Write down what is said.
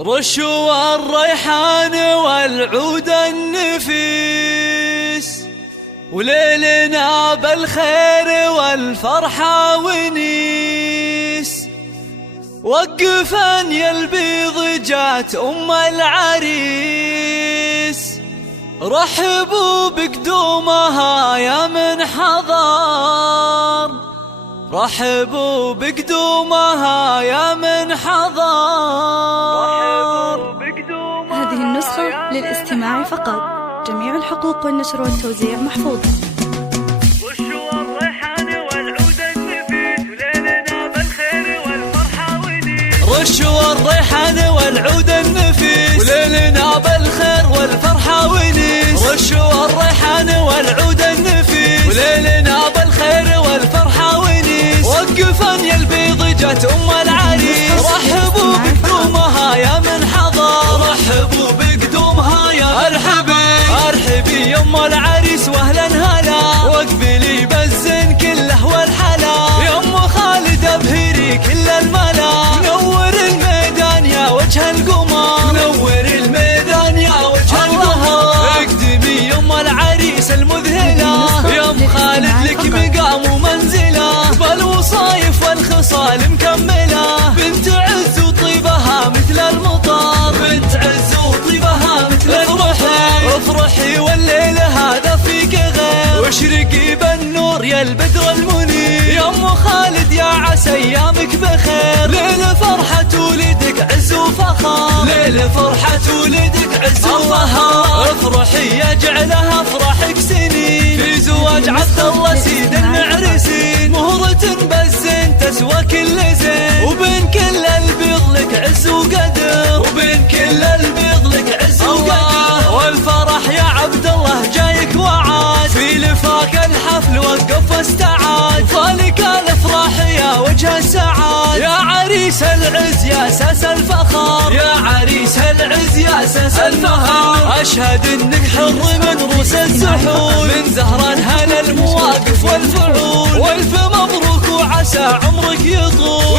رشوا الريحان والعود النفيس، وليلنا بالخير والفرحة ونيس. وقفا يا البيض جات أم العريس، رحبوا بقدومها يا من حضر، رحبوا بقدومها يا من حضر. هذه النسخة للاستماع فقط، جميع الحقوق والنشر والتوزيع محفوظ. رشوا الريحان والعود النفيس، وليلنا بالخير والفرحة ونيس. رشوا الريحان والعود النفيس، وليلنا بالخير والفرحة ونيس. رشوا الريحان والعود النفيس، وليلنا بالخير والفرحة ونيس. وقفا يا البيض جات أم العريس، رحبوا بقدومها يا من حضر، رحبوا بقدومها يا ارحبي ارحبي يا ام العريس واهلا هلا، واقبلي بالزين كله والحلا. يا ام خالد ابهري كل الملا، نور الميدان يا وجه القمر، نور الميدان يا وجه القمر. اقدمي يا ام العريس المذهله، يا ام خالد لك مقام ومنزله، بالوصايف والخصال مكمله. بنت عز وطيبها مثل المطر، بنت عز وطيبها مثل المطر. افرحي والليل هذا فيك غير، واشرقي بالنور يا البدر المنير. يا ام خالد يا عسى ايامك بخير، ليل فرحة ولدك عز وفخر، ليل فرحة ولدك عز وفخر. افرحي يجعلها افراحك سنين، في زواج عبد الله سيد المعرسين. مهرة بالزين تسوى كل زين، وبين كل البيض لك عز وقدر، وبين كل البيض لك عز وقدر. والفرح يا عبد الله جايك وعاد، في لفاك الحفل وقف واستعاد. فالك الافراح يا وجه السعاد، يا عريس العز يا اساس الفخر، يا عريس العز يا اساس الفخر. اشهد انك حر من روس السحول، من زهران هل المواقف والفعول. والف مبروك وعسى عمرك يطول،